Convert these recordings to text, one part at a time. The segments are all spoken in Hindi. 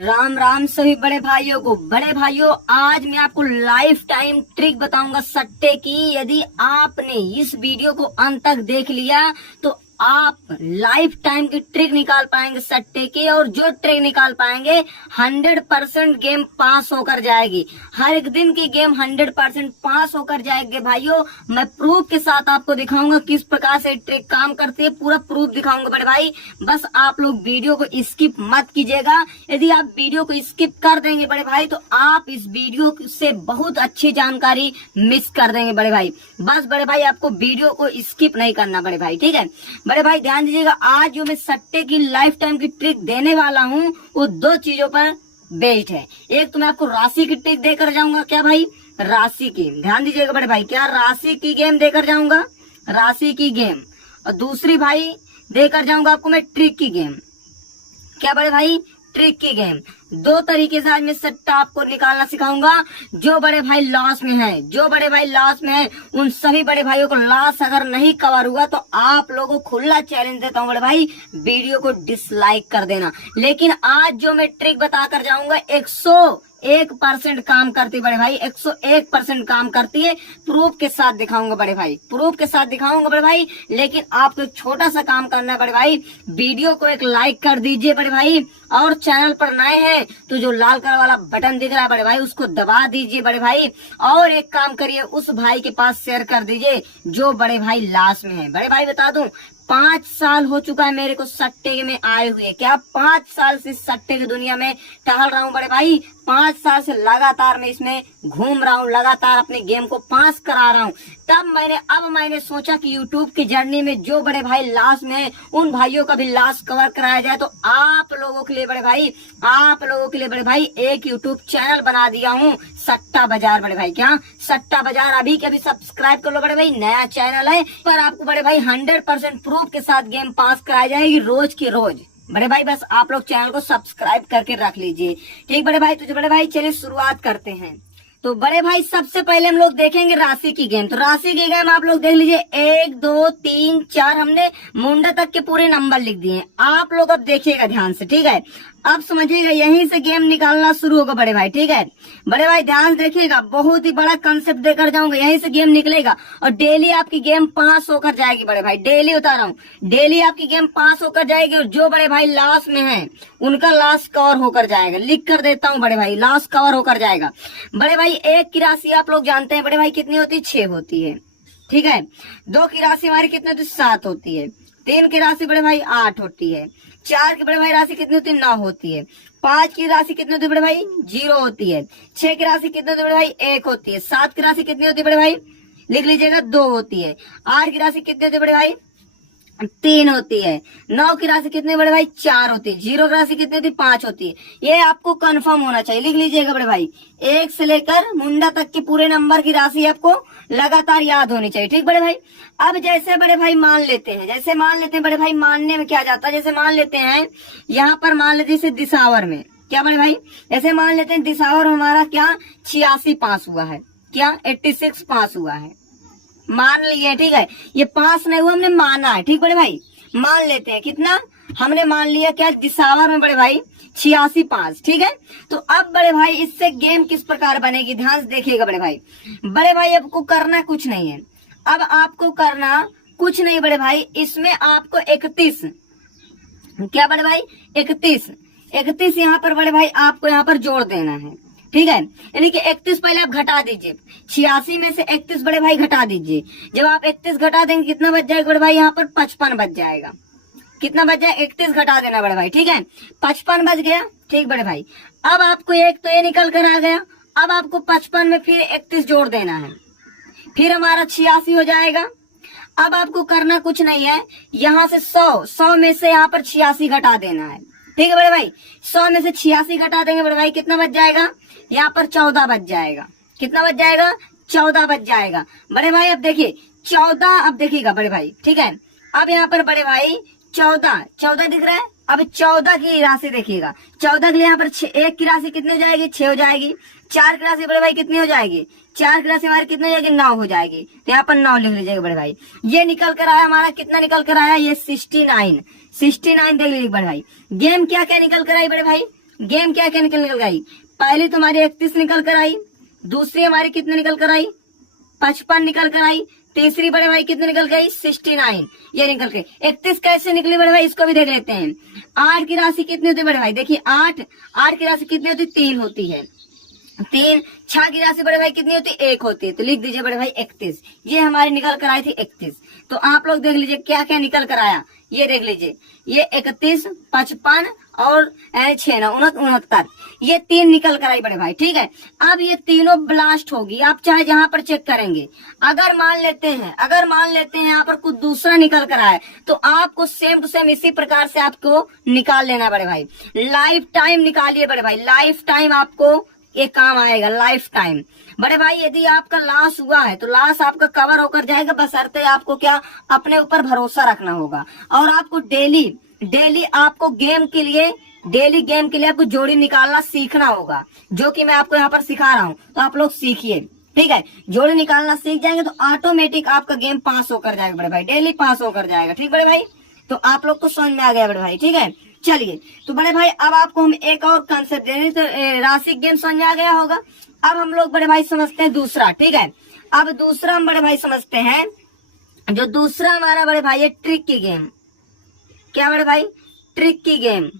राम राम सभी बड़े भाइयों को। बड़े भाइयों, आज मैं आपको लाइफ टाइम ट्रिक बताऊंगा सट्टे की। यदि आपने इस वीडियो को अंत तक देख लिया तो आप लाइफ टाइम की ट्रिक निकाल पाएंगे सट्टे की, और जो ट्रिक निकाल पाएंगे 100% गेम पास होकर जाएगी। हर एक दिन की गेम 100% पास होकर जाएगी भाइयों। मैं प्रूफ के साथ आपको दिखाऊंगा किस प्रकार से ट्रिक काम करती है, पूरा प्रूफ दिखाऊंगा बड़े भाई। बस आप लोग वीडियो को स्किप मत कीजिएगा। यदि आप वीडियो को स्किप कर देंगे बड़े भाई तो आप इस वीडियो से बहुत अच्छी जानकारी मिस कर देंगे बड़े भाई। बस बड़े भाई, आपको वीडियो को स्किप नहीं करना बड़े भाई, ठीक है। बड़े भाई ध्यान दीजिएगा, आज जो मैं सट्टे की लाइफ टाइम की ट्रिक देने वाला हूँ वो दो चीजों पर बेस्ड है। एक तो मैं आपको राशि की ट्रिक देकर जाऊंगा। क्या भाई? राशि की। ध्यान दीजिएगा बड़े भाई, क्या राशि की गेम देकर जाऊंगा, राशि की गेम। और दूसरी भाई देकर जाऊंगा आपको मैं ट्रिक की गेम। क्या बड़े भाई? ट्रिक की गेम। दो तरीके से आज मैं सट्टा आपको निकालना सिखाऊंगा। जो बड़े भाई लॉस में है, जो बड़े भाई लॉस में है, उन सभी बड़े भाइयों को लॉस अगर नहीं कवर हुआ तो आप लोगों को खुला चैलेंज देता हूं बड़े भाई, वीडियो को डिसलाइक कर देना। लेकिन आज जो मैं ट्रिक बताकर जाऊंगा 101% काम करती बड़े भाई, 101% काम करती है। प्रूफ के साथ दिखाऊंगा बड़े भाई, प्रूफ के साथ दिखाऊंगा बड़े भाई। लेकिन आपको एक छोटा सा काम करना है बड़े भाई, वीडियो को एक लाइक कर दीजिए बड़े भाई, और चैनल पर नए हैं तो जो लाल कलर वाला बटन दिख रहा है बड़े भाई उसको दबा दीजिए बड़े भाई। और एक काम करिए, उस भाई के पास शेयर कर दीजिए जो बड़े भाई लास्ट में है। बड़े भाई बता दूं, 5 साल हो चुका है मेरे को सट्टे में आए हुए। क्या 5 साल से सट्टे की दुनिया में टहल रहा हूँ बड़े भाई। 5 साल से लगातार मैं इसमें घूम रहा हूँ, लगातार अपने गेम को पास करा रहा हूँ। तब मैंने सोचा कि यूट्यूब की जर्नी में जो बड़े भाई लास्ट में है उन भाइयों का भी लास्ट कवर कराया जाए। तो आप लोगों के लिए बड़े भाई, आप लोगों के लिए बड़े भाई एक यूट्यूब चैनल बना दिया हूँ, सट्टा बाजार बड़े भाई। क्या सट्टा बाजार? अभी के अभी सब्सक्राइब कर लो बड़े भाई, नया चैनल है। पर आपको बड़े भाई 100% प्रूफ के साथ गेम पास कराई जाएगी रोज की रोज बड़े भाई। बस आप लोग चैनल को सब्सक्राइब करके रख लीजिए, ठीक बड़े भाई। तो बड़े भाई चलिए शुरुआत करते हैं। तो बड़े भाई सबसे पहले हम लोग देखेंगे राशि की गेम। तो राशि की गेम आप लोग देख लीजिए, 1 2 3 4 हमने मुंडा तक के पूरे नंबर लिख दिए। आप लोग अब देखिएगा ध्यान से, ठीक है। अब समझिएगा, यहीं से गेम निकालना शुरू होगा बड़े भाई, ठीक है। बड़े भाई ध्यान से देखिएगा, बहुत ही बड़ा कंसेप्ट देकर जाऊंगा, यहीं से गेम निकलेगा और डेली आपकी गेम पास होकर जाएगी बड़े भाई। डेली बता रहा हूँ, डेली आपकी गेम पास होकर जाएगी। और जो बड़े भाई लास्ट में है उनका लास्ट कवर होकर जाएगा। लिख कर देता हूँ बड़े भाई, लास्ट कवर होकर जाएगा बड़े भाई। एक की राशि आप लोग जानते हैं बड़े भाई कितनी होती है? 6 होती है, ठीक है। 2 की राशि हमारी कितनी होती है? 7 होती है। 3 की राशि बड़े भाई 8 होती है। 4 की बड़े भाई राशि कितनी होती है? 9 होती है। 5 की राशि कितनी होती है बड़े भाई? 0 होती है। 6 की राशि कितनी होती है बड़े भाई? 1 होती है। 7 की राशि कितनी होती है बड़े भाई? लिख लीजिएगा, 2 होती है। 8 की राशि कितनी होती है बड़े भाई? 3 होती है। 9 की राशि कितनी बड़े भाई? 4 होती है। 0 की राशि कितनी होती है? 5 होती है। ये आपको कंफर्म होना चाहिए, लिख लीजिएगा बड़े भाई। 1 से लेकर मुंडा तक के पूरे नंबर की राशि आपको लगातार याद होनी चाहिए, ठीक बड़े भाई। अब जैसे बड़े भाई मान लेते हैं, जैसे मान लेते हैं बड़े भाई, मानने में क्या जाता है, जैसे मान लेते हैं यहाँ पर मान लेते जैसे दिसावर में, क्या बड़े भाई, ऐसे मान लेते हैं दिसावर हमारा क्या 86 पास हुआ है, क्या 86 पास हुआ है, मान लिए, ठीक है। ये पास नहीं हुआ, हमने माना है, ठीक बड़े भाई। मान लेते हैं कितना हमने मान लिया, क्या दिसावर में बड़े भाई 86 पास, ठीक है। तो अब बड़े भाई इससे गेम किस प्रकार बनेगी, ध्यान से देखिएगा बड़े भाई। बड़े भाई आपको करना कुछ नहीं है, अब आपको करना कुछ नहीं बड़े भाई। इसमें आपको 31, क्या बड़े भाई 31 यहाँ पर बड़े भाई आपको यहाँ पर जोड़ देना है, ठीक है। यानी कि 31 पहले आप घटा दीजिए, 86 में से 31 बड़े भाई घटा दीजिए। जब आप 31 घटा देंगे कितना बच जाएगा बड़े भाई? यहाँ पर 55 बच जाएगा। कितना बच जाए? 31 घटा देना बड़े भाई, ठीक है। 55 बच गया, ठीक बड़े भाई। अब आपको एक तो ये निकल कर आ गया, अब आपको 55 में फिर 31 जोड़ देना है, फिर हमारा 86 हो जाएगा। अब आपको करना कुछ नहीं है, यहाँ से 100 में से यहाँ पर 86 घटा देना है, ठीक है बड़े भाई। 100 में से 86 घटा देंगे बड़े भाई, कितना बच जाएगा? यहाँ पर 14 बच जाएगा। कितना बच जाएगा? 14 बच जाएगा बड़े भाई। अब देखिए 14, अब देखिएगा बड़े भाई, ठीक है। अब यहाँ पर बड़े भाई 14 दिख रहा है। अब 14 की राशि देखिएगा, 14 के लिए यहाँ पर 1 की राशि कितनी हो जाएगी? 6 हो जाएगी। 4 की राशि बड़े भाई कितनी हो जाएगी? 4 की राशि हमारी कितनी हो जाएगी? 9 हो जाएगी। तो यहाँ पर 9 लिख लीजिएगा बड़े भाई। ये निकल कर आया हमारा, कितना निकल कर आया? ये 69 देख लीजिए बड़े भाई। गेम क्या क्या निकल कर आई बड़े भाई? गेम क्या क्या निकल आई, पहली तुम्हारी 31 निकल कर आई, दूसरी हमारी कितने निकल कर आई 55 निकल कर आई, तीसरी बड़े भाई कितने निकल गई 69, ये निकल गई। 31 कैसे निकली बड़े भाई, इसको भी देख लेते हैं। 8 की राशि कितनी होती है बड़े भाई, देखिए 8 की राशि कितनी होती है 3 होती है, 3। 6 की राशि बड़े भाई कितनी होती है 1 होती है, तो लिख दीजिए बड़े भाई 31। ये हमारी निकल कर आई थी 31। तो आप लोग देख लीजिए क्या क्या निकल कर आया, ये देख लीजिए, ये 31, 55 और 69, ये 3 निकल कर आई बड़े भाई, ठीक है। अब ये तीनों ब्लास्ट होगी, आप चाहे जहां पर चेक करेंगे। अगर मान लेते हैं यहाँ पर कुछ दूसरा निकल कर आए, तो आपको सेम टू सेम इसी प्रकार से आपको निकाल लेना बड़े भाई। लाइफ टाइम निकालिए बड़े भाई, लाइफ टाइम आपको ये काम आएगा, लाइफ टाइम। बड़े भाई यदि आपका लॉस हुआ है तो लॉस आपका कवर होकर जाएगा, बशर्ते आपको क्या अपने ऊपर भरोसा रखना होगा। और आपको डेली आपको गेम के लिए आपको जोड़ी निकालना सीखना होगा, जो कि मैं आपको यहाँ पर सिखा रहा हूँ, तो आप लोग सीखिए, ठीक है। जोड़ी निकालना सीख जाएंगे तो ऑटोमेटिक आपका गेम पास होकर जाएगा बड़े भाई, डेली पास होकर जाएगा, ठीक बड़े भाई। तो आप लोग को समझ में आ गया बड़े भाई, ठीक है। चलिए तो बड़े भाई अब आपको हम एक और कंसेप्ट दे रहे, तो राशि गेम समझ में आ गया होगा। अब हम लोग बड़े भाई समझते हैं दूसरा, ठीक है। अब दूसरा हम बड़े भाई समझते हैं, जो दूसरा हमारा बड़े भाई है ट्रिक की गेम। क्या बड़े भाई, ट्रिक की गेम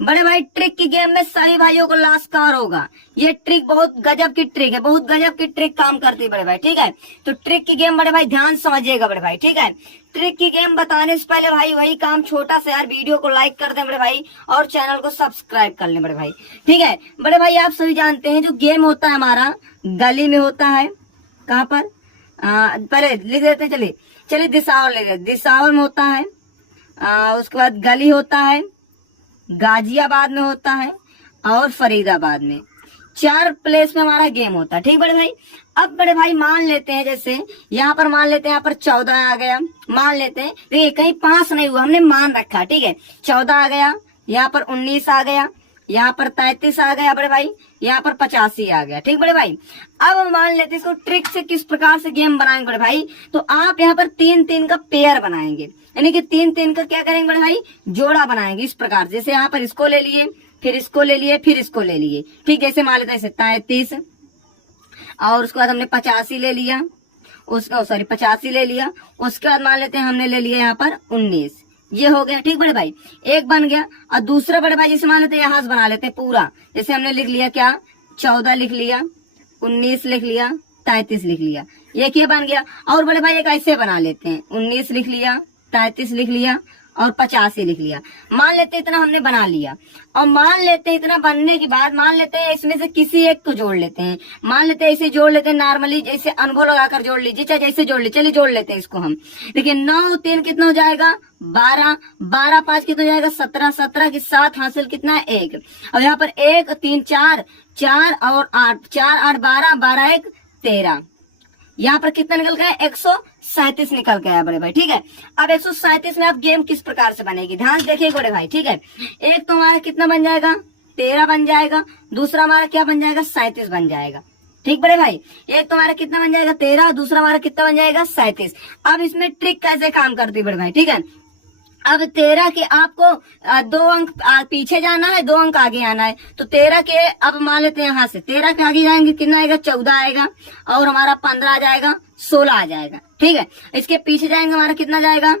बड़े भाई। ट्रिक की गेम में सभी भाइयों को लॉस कवर होगा। ये ट्रिक बहुत गजब की ट्रिक है, बहुत गजब की ट्रिक काम करती है बड़े भाई, ठीक है। तो ट्रिक की गेम बड़े भाई ध्यान समझिएगा बड़े भाई, ठीक है। ट्रिक की गेम बताने से पहले भाई वही काम छोटा सा यार, वीडियो को लाइक कर दें बड़े भाई और चैनल को सब्सक्राइब कर लें बड़े भाई, ठीक है। बड़े भाई आप सभी जानते हैं जो गेम होता है हमारा गली में होता है, कहाँ पर पहले लिख देते हैं, चलिए दिसावर ले लेते, दिसावर में होता है, उसके बाद गली होता है, गाजियाबाद में होता है और फरीदाबाद में। 4 प्लेस में हमारा गेम होता है, ठीक बड़े भाई। अब बड़े भाई मान लेते हैं, जैसे यहाँ पर मान लेते हैं, यहाँ पर 14 आ गया, मान लेते हैं, देखिए कहीं 5 नहीं हुआ, हमने मान रखा, ठीक है। 14 आ गया, यहाँ पर 19 आ गया, यहाँ पर 33 आ गया बड़े भाई, यहाँ पर 85 आ गया, ठीक बड़े भाई। अब हम मान लेते हैं इसको ट्रिक से किस प्रकार से गेम बनाएंगे बड़े भाई। तो आप यहाँ पर 3-3 का पेयर बनाएंगे, यानी कि 3-3 का क्या करेंगे बड़े भाई, जोड़ा बनाएंगे इस प्रकार। जैसे यहाँ पर इसको ले लिए, फिर इसको ले लिए, फिर इसको ले लिए, ठीक। जैसे मान लेते हैं 33 और उसके बाद हमने 85 ले लिया, 85 ले लिया। उसके बाद मान लेते हैं हमने ले लिया यहाँ पर 19, ये हो गया, ठीक बड़े भाई, एक बन गया। और दूसरा बड़े भाई जैसे मान लेते हैं यहाँ से बना लेते हैं पूरा, जैसे हमने लिख लिया क्या 14 लिख लिया, 19 लिख लिया, 33 लिख लिया, ये क्या बन गया। और बड़े भाई एक ऐसे बना लेते हैं, 19 लिख लिया, 33 लिख लिया और 85 लिख लिया। मान लेते इतना हमने बना लिया, और मान लेते इतना बनने के बाद मान लेते हैं इसमें से किसी एक को जोड़ लेते हैं। मान लेते हैं ऐसे जोड़ लेते हैं, नॉर्मली जैसे अनुभव लगाकर जोड़ लीजिए, चाहे जैसे जोड़ लीजिए, चलिए जोड़ लेते हैं इसको हम। देखिए 9 3 कितना हो जाएगा 12, 12 5 कितना हो जाएगा 17, 17 के 7 हासिल कितना है 1। और यहाँ पर 1 3 4 4 और 8, 4 8 12, 12 1 13, यहाँ पर कितना निकल गया 137 निकल गया बड़े भाई, ठीक है। अब 137 में आप गेम किस प्रकार से बनेगी, ध्यान देखिए बड़े भाई, ठीक है। एक तो हमारा कितना बन जाएगा 13 बन जाएगा, दूसरा हमारा क्या बन जाएगा 37 बन जाएगा, ठीक बड़े भाई। एक तो हमारा कितना बन जाएगा 13, दूसरा हमारा कितना बन जाएगा 37। अब इसमें ट्रिक कैसे काम करती है बड़े भाई, ठीक है। अब 13 के आपको 2 अंक पीछे जाना है, 2 अंक आगे आना है। तो 13 के अब मान लेते हैं यहाँ से 13 के आगे जाएंगे कितना आएगा 14 आएगा, और हमारा 15 आ जाएगा, 16 आ जाएगा, ठीक है। इसके पीछे जाएंगे हमारा कितना जाएगा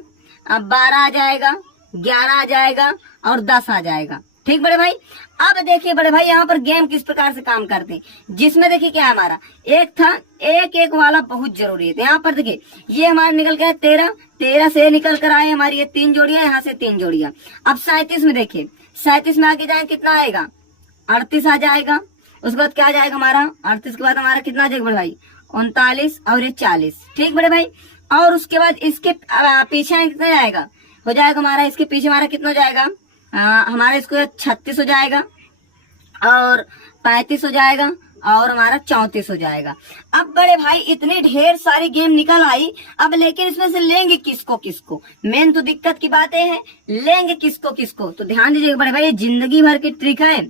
12 आ जाएगा, 11 आ जाएगा और 10 आ जाएगा, ठीक बड़े भाई। अब देखिए बड़े भाई यहाँ पर गेम किस प्रकार से काम करते हैं, जिसमें देखिए क्या हमारा एक था, एक एक वाला बहुत जरूरी है। यहाँ पर देखिए ये हमारा निकल गया 13, 13 से निकल कर आए हमारी ये 3 जोड़ियां, यहाँ से 3 जोड़ियां। अब 37 में देखिए, 37 में आगे जाए कितना आएगा 38 आ जाएगा। उसके बाद क्या आ जाएगा हमारा 38 के बाद हमारा कितना आ जाएगा बड़े भाई 39 और ये 40, ठीक बड़े भाई। और उसके बाद इसके पीछे कितना जाएगा, हो जाएगा हमारा इसके पीछे हमारा कितना हो जाएगा हमारा इसको 36 हो जाएगा और 35 हो जाएगा और हमारा 34 हो जाएगा। अब बड़े भाई इतने ढेर सारी गेम निकल आई, अब लेकिन इसमें से लेंगे किसको किसको, मेन तो दिक्कत की बात है लेंगे किसको किसको। तो ध्यान दीजिएगा बड़े भाई, ये जिंदगी भर की ट्रिक है,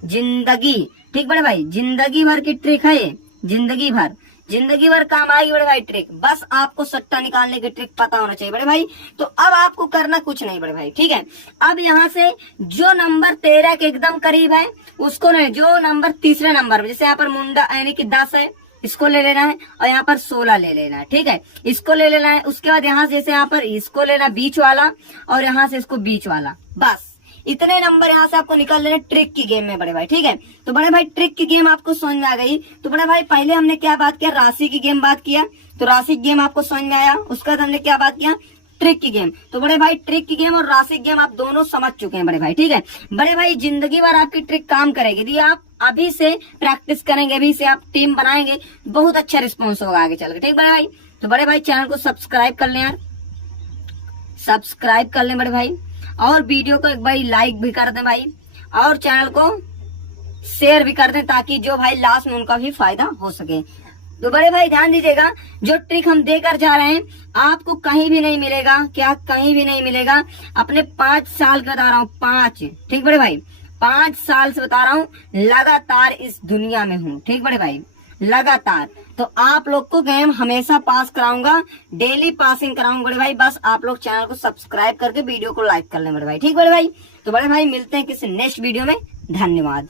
जिंदगी, ठीक बड़े भाई, जिंदगी भर की ट्रिक है ये, जिंदगी भर जिंदगी भर काम आएगी बड़े भाई ट्रिक। बस आपको सट्टा निकालने की ट्रिक पता होना चाहिए बड़े भाई। तो अब आपको करना कुछ नहीं बड़े भाई, ठीक है। अब यहाँ से जो नंबर 13 के एकदम करीब है उसको नहीं, जो नंबर तीसरे नंबर, जैसे यहाँ पर मुंडा यानी कि 10 है, इसको ले लेना है, और यहाँ पर 16 ले लेना है, ठीक है, इसको ले लेना है। उसके बाद यहाँ से जैसे यहाँ पर इसको लेना बीच वाला, और यहाँ से इसको बीच वाला, बस इतने नंबर यहाँ से आपको निकाल लेना ट्रिक की गेम में बड़े भाई, ठीक है। तो बड़े भाई ट्रिक की गेम आपको समझ में आ गई। तो बड़े भाई पहले हमने क्या बात किया, राशि की गेम बात किया, तो राशि की गेम आपको समझ में आया। उसके बाद हमने क्या बात किया, ट्रिक की गेम। तो बड़े भाई ट्रिक की गेम और राशि की गेम आप दोनों समझ चुके हैं बड़े भाई, ठीक है। बड़े भाई जिंदगी भर आपकी ट्रिक काम करेगी यदि आप अभी से प्रैक्टिस करेंगे, अभी से आप टीम बनाएंगे, बहुत अच्छा रिस्पॉन्स होगा आगे चल के, ठीक बड़े भाई। तो बड़े भाई चैनल को सब्सक्राइब कर लें यार, सब्सक्राइब कर लें बड़े भाई, और वीडियो को एक भाई लाइक भी कर दें भाई, और चैनल को शेयर भी कर दें ताकि जो भाई लास्ट में उनका भी फायदा हो सके। तो बड़े भाई ध्यान दीजिएगा, जो ट्रिक हम देकर जा रहे हैं आपको कहीं भी नहीं मिलेगा, क्या कहीं भी नहीं मिलेगा। अपने 5 साल का बता रहा हूँ, 5, ठीक बड़े भाई, 5 साल से बता रहा हूँ, लगातार इस दुनिया में हूँ, ठीक बड़े भाई, लगातार। तो आप लोग को गेम हमेशा पास कराऊंगा, डेली पासिंग कराऊंगा बड़े भाई। बस आप लोग चैनल को सब्सक्राइब करके वीडियो को लाइक कर लें बड़े भाई, ठीक बड़े भाई। तो बड़े भाई मिलते हैं किसी नेक्स्ट वीडियो में, धन्यवाद।